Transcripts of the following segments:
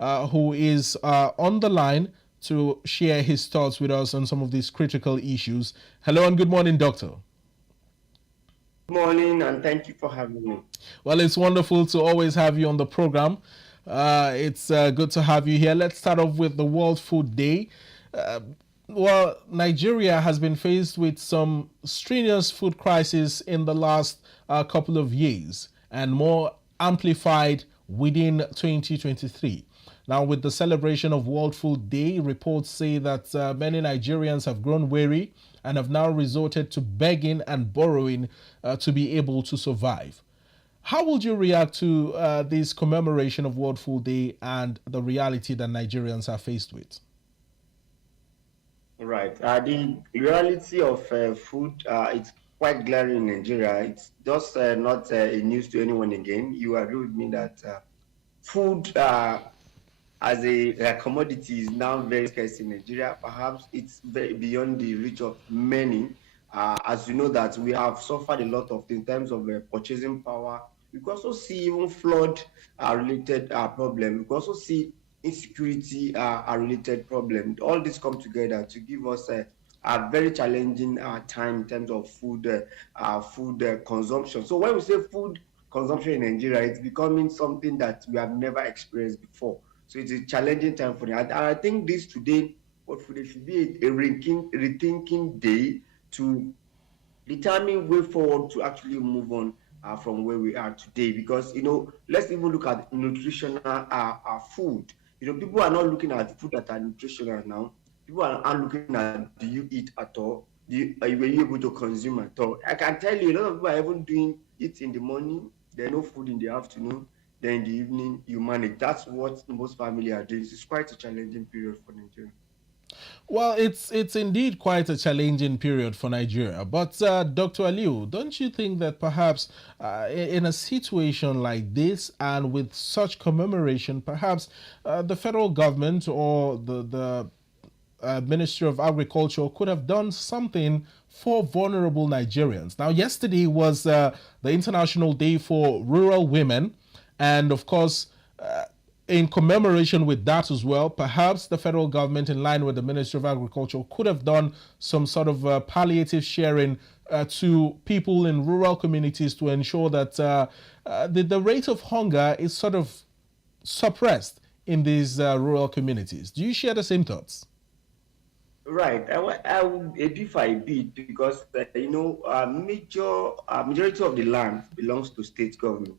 who is on the line to share his thoughts with us on some of these critical issues. Hello and good morning, Doctor. Good morning, and thank you for having me. Well, it's wonderful to always have you on the program. It's good to have you here. Let's start off with the World Food Day. Uh, well, Nigeria has been faced with some strenuous food crisis in the last couple of years, and more amplified within 2023. Now, with the celebration of World Food Day, reports say that many Nigerians have grown weary and have now resorted to begging and borrowing to be able to survive. How would you react to this commemoration of World Food Day and the reality that Nigerians are faced with? Right. The reality of food, it's quite glaring in Nigeria. It's just not a news to anyone again. You agree with me that food as a commodity is now very scarce in Nigeria. Perhaps it's very beyond the reach of many. As you know that we have suffered a lot of in terms of purchasing power. We can also see even flood related problem. We can also see insecurity related problem. All this come together to give us a very challenging time in terms of food consumption. So when we say food consumption in Nigeria, it's becoming something that we have never experienced before. So it's a challenging time for them. And I think this today, what for, should be a rethinking day to determine way forward to actually move on from where we are today. Because let's even look at nutritional food. People are not looking at food that are nutritional now. People are looking at, do you eat at all? Were you able to consume at all? I can tell you, a lot of people are even doing it in the morning. There's no food in the afternoon. Then in the evening, you manage. That's what most families are doing. It's quite a challenging period for Nigeria. Well, it's indeed quite a challenging period for Nigeria. But Dr. Aliu, don't you think that perhaps in a situation like this and with such commemoration, perhaps the federal government or the Ministry of Agriculture could have done something for vulnerable Nigerians? Now, yesterday was the International Day for Rural Women, and of course, in commemoration with that as well, perhaps the federal government, in line with the Ministry of Agriculture, could have done some sort of palliative sharing to people in rural communities to ensure that the rate of hunger is sort of suppressed in these rural communities. Do you share the same thoughts? Right. I would differ a bit because majority of the land belongs to state government.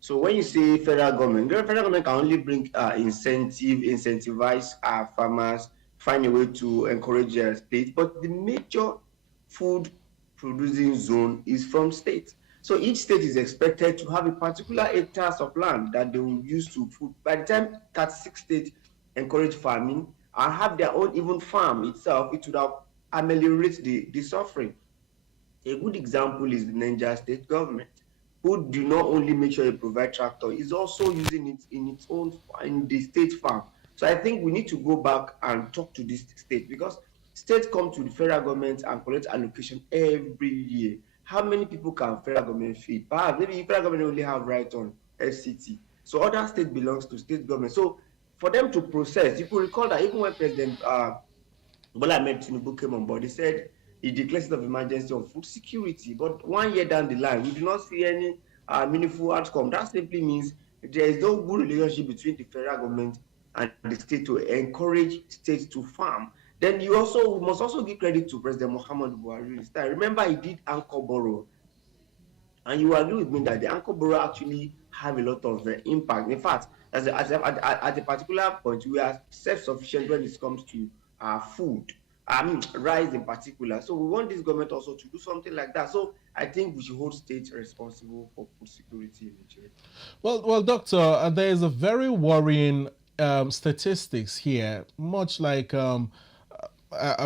So when you say federal government, the federal government can only bring incentivize farmers, find a way to encourage their state. But the major food producing zone is from state. So each state is expected to have a particular hectares of land that they will use to food. By the time 36 states encourage farming and have their own even farm itself, it would have ameliorated the suffering. A good example is the Niger state government, who do not only make sure they provide tractor, is also using it in its own in the state farm. So I think we need to go back and talk to this state because states come to the federal government and collect allocation every year. How many people can federal government feed? Perhaps maybe federal government only have right on FCT. So other state belongs to state government. So for them to process, you could recall that even when President Bola Ahmed Tinubu came on board, he said he declared state of emergency on food security. But 1 year down the line, we do not see any meaningful outcome. That simply means there is no good relationship between the federal government and the state to encourage states to farm. Then you must also give credit to President Muhammad Buhari. Remember, he did anchor borrow, and you agree with me that the anchor borrow actually have a lot of impact. In fact, at a particular point, we are self-sufficient when it comes to food. Rice in particular. So we want this government also to do something like that. So I think we should hold states responsible for food security in Nigeria. Well, Doctor, there is a very worrying statistics here, much like a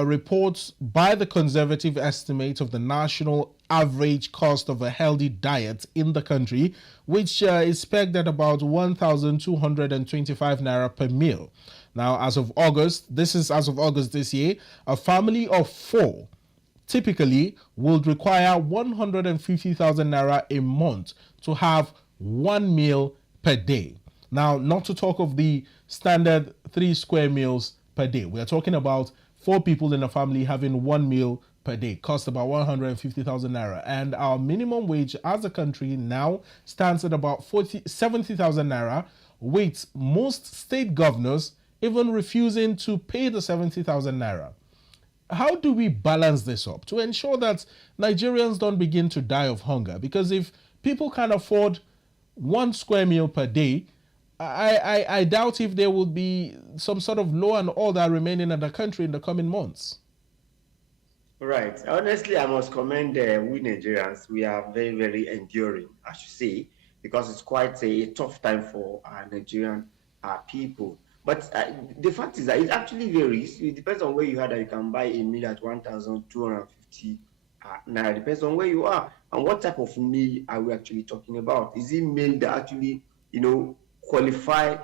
report by the conservative estimate of the national average cost of a healthy diet in the country, which is pegged at about 1,225 naira per meal. Now, as of August this year, a family of four typically would require 150,000 naira a month to have one meal per day. Now, not to talk of the standard 3 square meals per day. We are talking about 4 people in a family having 1 meal per day, cost about 150,000 naira. And our minimum wage as a country now stands at about 70,000 naira, with most state governors even refusing to pay the 70,000 naira. How do we balance this up to ensure that Nigerians don't begin to die of hunger? Because if people can afford 1 square meal per day, I doubt if there will be some sort of law and order remaining in the country in the coming months. Right. Honestly, I must commend we Nigerians. We are very, very enduring, I should say, because it's quite a tough time for Nigerian people. But the fact is that it actually varies. It depends on where you are that you can buy a meal at 1,250 naira. It depends on where you are and what type of meal are we actually talking about. Is it meal that actually, qualify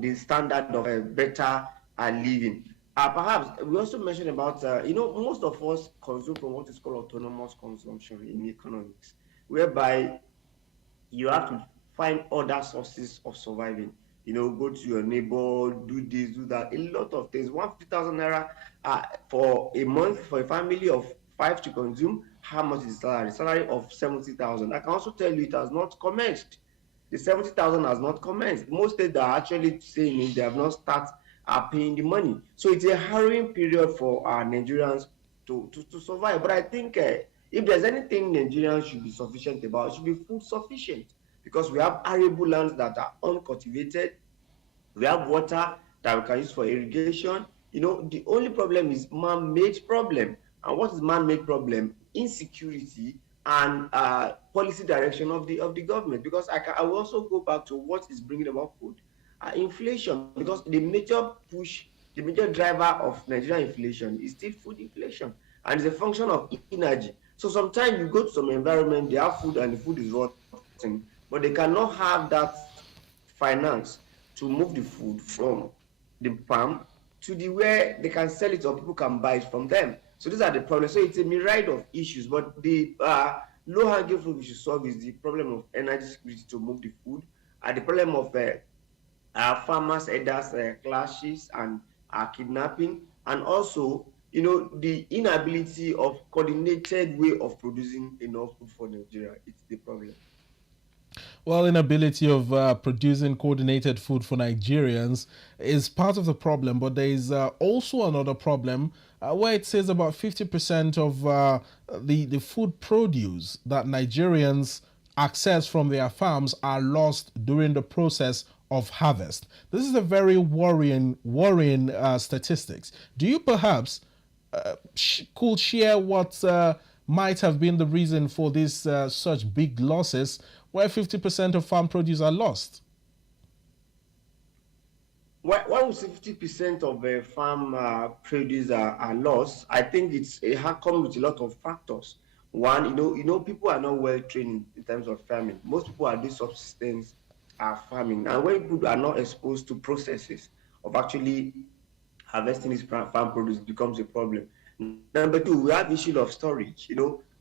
the standard of a better living? Perhaps we also mentioned about, most of us consume from what is called autonomous consumption in economics, whereby you have to find other sources of surviving. Go to your neighbor, do this, do that, a lot of things. 150,000 naira for a month for a family of five to consume. How much is the salary? Salary of 70,000. I can also tell you it has not commenced. The 70,000 has not commenced. Most states are actually saying it, they have not started paying the money. So it's a harrowing period for Nigerians to survive. But I think if there's anything Nigerians should be sufficient about, it should be food sufficient, because we have arable lands that are uncultivated. We have water that we can use for irrigation. The only problem is man-made problem. And what is man-made problem? Insecurity and policy direction of the government. Because I will also go back to what is bringing about food. Inflation, because the major driver of Nigerian inflation is still food inflation, and it's a function of energy. So sometimes you go to some environment, they have food and the food is rotten, but they cannot have that finance to move the food from the farm to the where they can sell it or people can buy it from them. So these are the problems. So it's a myriad of issues, but the low-hanging fruit we should solve is the problem of energy security to move the food, and the problem of farmers, elders, clashes and kidnapping, and also the inability of coordinated way of producing enough food for Nigeria. It's the problem. Well, inability of producing coordinated food for Nigerians is part of the problem, but there is also another problem where it says about 50% of the food produce that Nigerians access from their farms are lost during the process of harvest. This is a very worrying statistics. Do you perhaps could share what might have been the reason for this such big losses, where 50% of farm produce are lost? Why would 50% of farm produce are lost? I think it comes with a lot of factors. One, people are not well trained in terms of farming. Most people are doing subsistence farming, and when people are not exposed to processes of actually harvesting this farm produce, it becomes a problem. Number two, we have issue of storage.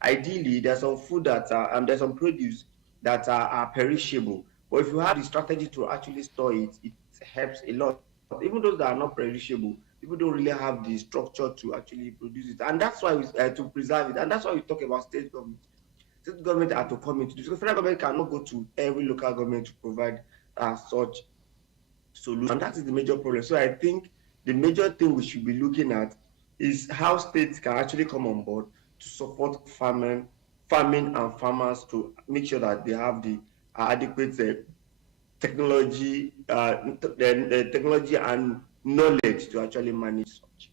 Ideally, there's some food that there's some produce that are perishable. But if you have the strategy to actually store it, it helps a lot. Even those that are not perishable, people don't really have the structure to actually produce it, and that's why we to preserve it. And that's why we talk about state government. State government are to come into this. Because federal government cannot go to every local government to provide such solution. And that is the major problem. So I think the major thing we should be looking at is how states can actually come on board to support farming and farmers to make sure that they have the adequate technology, technology and knowledge to actually manage such.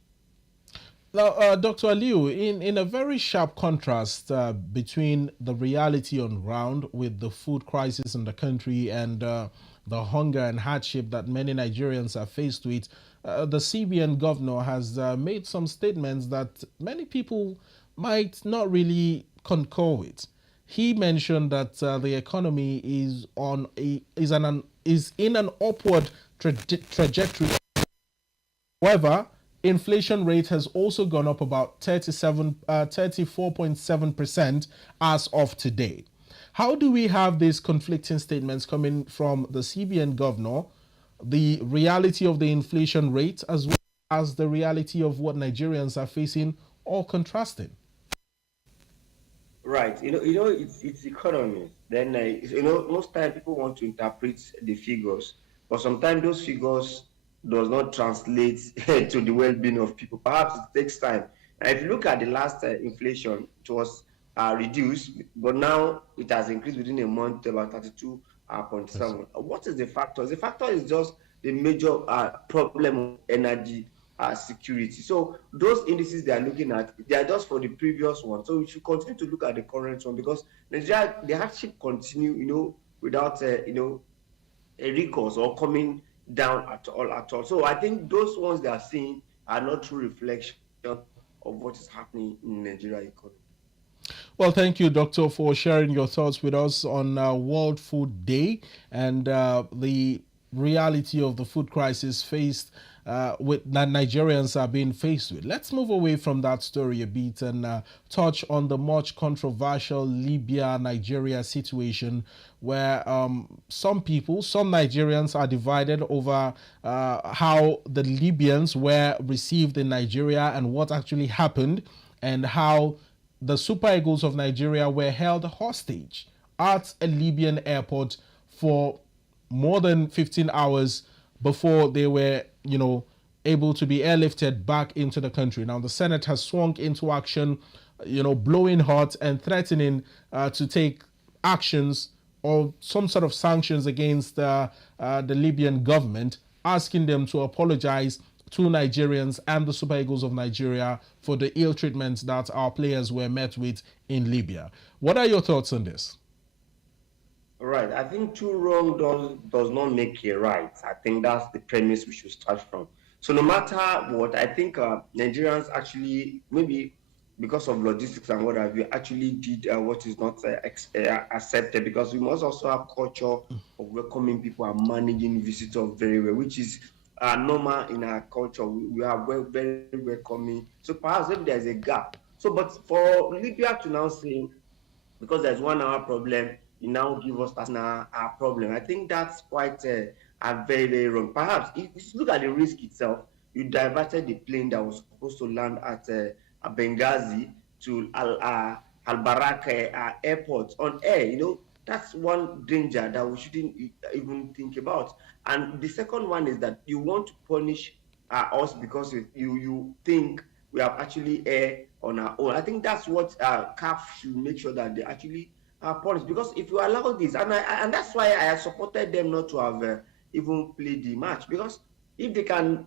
Now, Dr. Aliu, in a very sharp contrast between the reality on ground with the food crisis in the country and the hunger and hardship that many Nigerians are faced with, the CBN governor has made some statements that many people might not really concur with. He mentioned that the economy is in an upward trajectory. However, inflation rate has also gone up about 34.7% as of today. How do we have these conflicting statements coming from the CBN governor, the reality of the inflation rate, as well as the reality of what Nigerians are facing, all contrasting? Right. It's economy. Then most time people want to interpret the figures, but sometimes those figures does not translate to the well-being of people. Perhaps it takes time. And if you look at the last inflation, it was reduced, but now it has increased within a month to about 32.7. What is the factor? The factor is just the major problem of energy security. So those indices they are looking at, they are just for the previous one. So we should continue to look at the current one because Nigeria, the hardship continue, without a recourse or coming down at all at all. So I think those ones they are seeing are not true reflection of what is happening in Nigeria economy. Well, thank you, Doctor, for sharing your thoughts with us on World Food Day and the reality of the food crisis faced with that Nigerians are being faced with. Let's move away from that story a bit and touch on the much controversial Libya-Nigeria situation, where some people, some Nigerians, are divided over how the Libyans were received in Nigeria and what actually happened, and how the Super Eagles of Nigeria were held hostage at a Libyan airport for more than 15 hours before they were, able to be airlifted back into the country. Now, the Senate has swung into action, blowing hot and threatening to take actions or some sort of sanctions against the Libyan government, asking them to apologize to Nigerians and the Super Eagles of Nigeria for the ill treatment that our players were met with in Libya. What are your thoughts on this? Right. I think two wrong does not make a right. I think that's the premise we should start from. So no matter what, I think Nigerians actually, maybe because of logistics and what have you, actually did what is not accepted, because we must also have culture of welcoming people and managing visitors very well, which is normal in our culture. We are very welcoming. So perhaps if there's a gap. So, but for Libya to now say, because there's 1 hour problem, you now give us that now our problem. I think that's quite very, very wrong. Perhaps if you look at the risk itself, you diverted the plane that was supposed to land at Benghazi to Al Barak airport on air. That's one danger that we shouldn't even think about. And the second one is that you want to punish us because you think we have actually air on our own. I think that's what CAF should make sure that they actually punish, because if you allow this, and that's why I supported them not to have even played the match, because if they can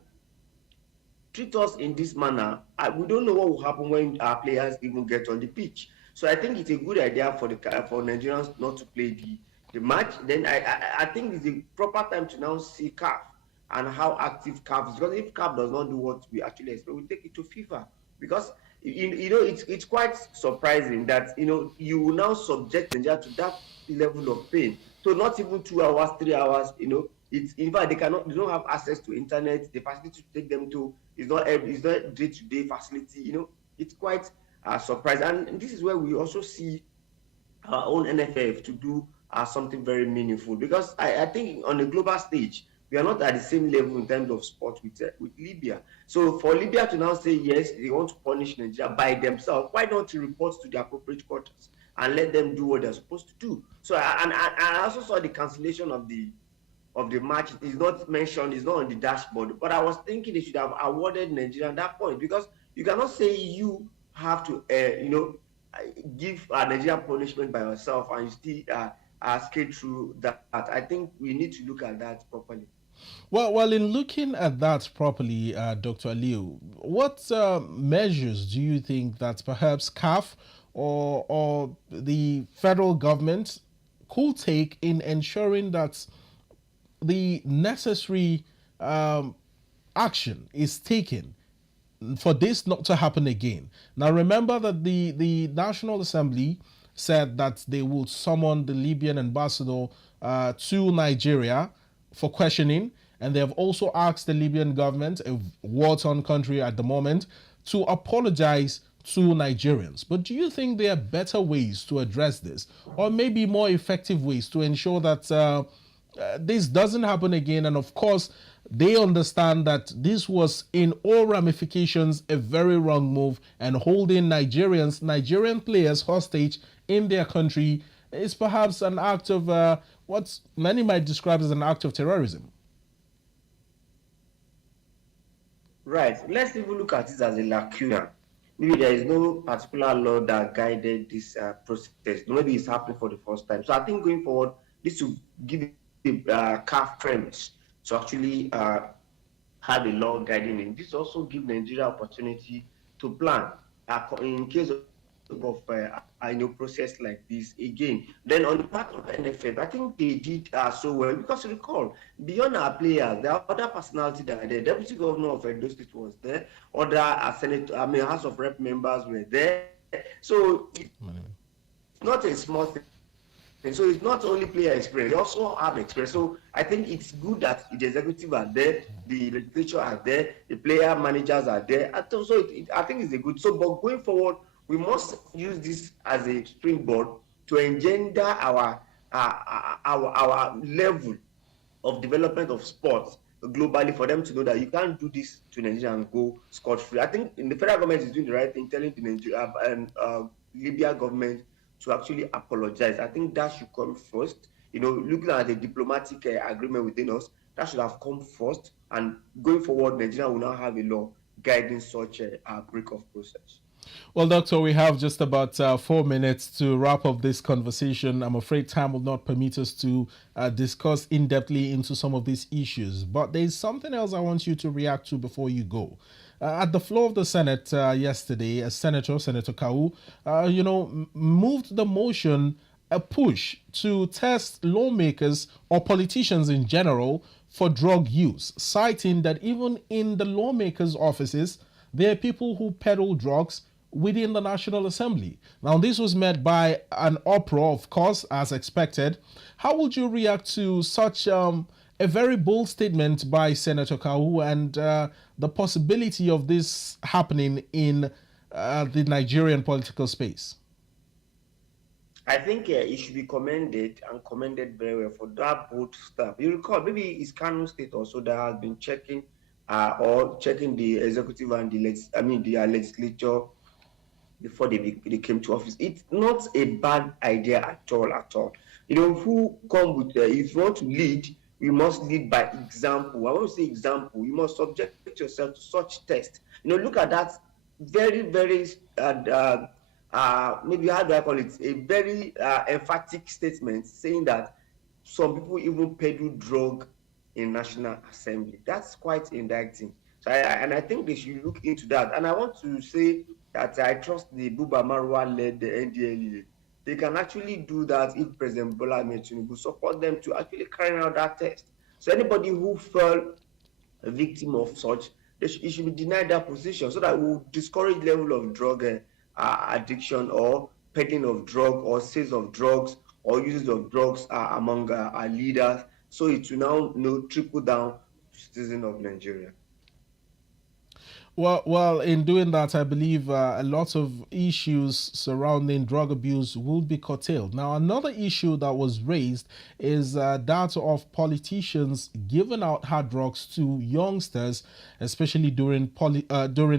treat us in this manner, we don't know what will happen when our players even get on the pitch. So I think it's a good idea for Nigerians not to play the match. Then I think it's a proper time to now see CAF and how active CAF is, because if CAF does not do what we actually expect, we take it to FIFA, because it's quite surprising that you will now subject Nigeria to that level of pain. So not even 2 hours, 3 hours, it's in fact they don't have access to internet. The facility to take them to is not day-to-day facility. It's quite surprising, and this is where we also see our own NFF to do something very meaningful, because I think on a global stage we are not at the same level in terms of sport with Libya. So for Libya to now say yes, they want to punish Nigeria by themselves, why not to report to the appropriate quarters and let them do what they're supposed to do? So I also saw the cancellation of the match is not mentioned, it's not on the dashboard, but I was thinking they should have awarded Nigeria at that point, because you cannot say you have to give Nigeria punishment by yourself and you still skate through that. I think we need to look at that properly. Well, in looking at that properly, Dr. Liu, what measures do you think that perhaps CAF or the federal government could take in ensuring that the necessary action is taken for this not to happen again? Now, remember that the National Assembly said that they will summon the Libyan ambassador to Nigeria for questioning, and they have also asked the Libyan government, a war-torn country at the moment, to apologize to Nigerians. But do you think there are better ways to address this, or maybe more effective ways to ensure that this doesn't happen again? And of course, they understand that this was in all ramifications a very wrong move, and holding Nigerian players hostage in their country is perhaps an act of what many might describe as an act of terrorism. Right. Let's even look at it as a lacuna. Maybe there is no particular law that guided this process. Maybe it's happening for the first time. So I think going forward, this will give a calf premise to actually have a law guiding it. This also gives Nigeria opportunity to plan in case of process like this again. Then on the part of NFF, I think they did so well because recall beyond our players, there are other personalities that are there. Deputy Governor of Edo State was there. Other Senate, House of Rep members were there. So it's not a small thing. So it's not only player experience; they also have experience. So I think it's good that the executive are there, the legislature are there, the player managers are there. And so I think it's a good. So, but going forward, we must use this as a springboard to engender our level of development of sports globally for them to know that you can't do this to Nigeria and go scot-free. I think the federal government is doing the right thing, telling the Nigeria and Libya government to actually apologize. I think that should come first. Looking at the diplomatic agreement within us, that should have come first. And going forward, Nigeria will now have a law guiding such a break of process. Well, Doctor, we have just about 4 minutes to wrap up this conversation. I'm afraid time will not permit us to discuss in depthly into some of these issues. But there's something else I want you to react to before you go. At the floor of the Senate yesterday, Senator Kau, moved the motion a push to test lawmakers or politicians in general for drug use, citing that even in the lawmakers' offices, there are people who peddle drugs within the National Assembly. Now, this was met by an uproar, of course, as expected. How would you react to such a very bold statement by Senator Kau and the possibility of this happening in the Nigerian political space? I think it should be commended and commended very well for that bold step. You recall, maybe it's Kano State also that has been checking or checking the executive and the legislature before they came to office. It's not a bad idea at all, at all. Who come with, if you want to lead, you must lead by example. I want to say example. You must subject yourself to such test. Look at that very, very, maybe how do I call it? A very emphatic statement saying that some people even peddle drug in National Assembly. That's quite indicting. So I think they should look into that. And I want to say that I trust the Buba Marwa led the NDLEA. They can actually do that if President Bola Ahmed Tinubu support them to actually carry out that test. So anybody who fell a victim of such, it should be denied that position so that we will discourage level of drug addiction or peddling of drug or sales of drugs or uses of drugs among our leaders. So it will now trickle down to citizens of Nigeria. Well, in doing that, I believe a lot of issues surrounding drug abuse will be curtailed. Now, another issue that was raised is that of politicians giving out hard drugs to youngsters, especially during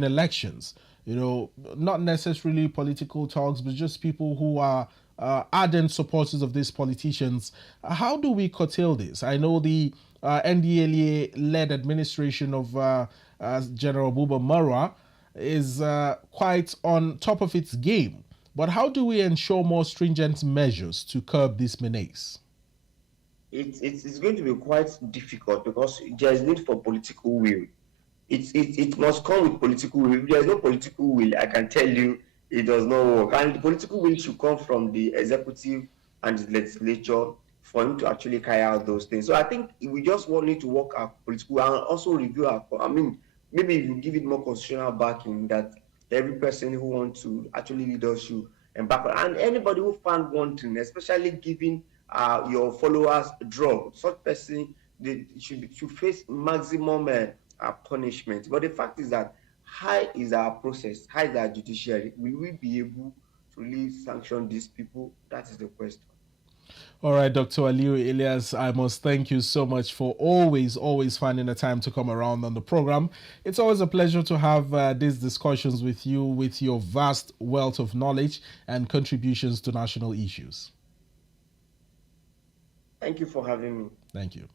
elections. Not necessarily political talks, but just people who are ardent supporters of these politicians. How do we curtail this? I know the NDLEA-led administration of General Buba Marwa is quite on top of its game. But how do we ensure more stringent measures to curb this menace? It's going to be quite difficult because there is need for political will. It must come with political will. If there is no political will, I can tell you it does not work. And the political will should come from the executive and the legislature for him to actually carry out those things. So I think we just want need to work our political and also review our. Maybe you give it more constitutional backing that every person who wants to actually lead us should embark on, and anybody who found wanting, especially giving your followers drug, such person they should face maximum punishment. But the fact is that how is our process? How is our judiciary? Will we be able to really sanction these people? That is the question. All right, Dr. Aliu Elias, I must thank you so much for always finding the time to come around on the program. It's always a pleasure to have these discussions with you with your vast wealth of knowledge and contributions to national issues. Thank you for having me. Thank you.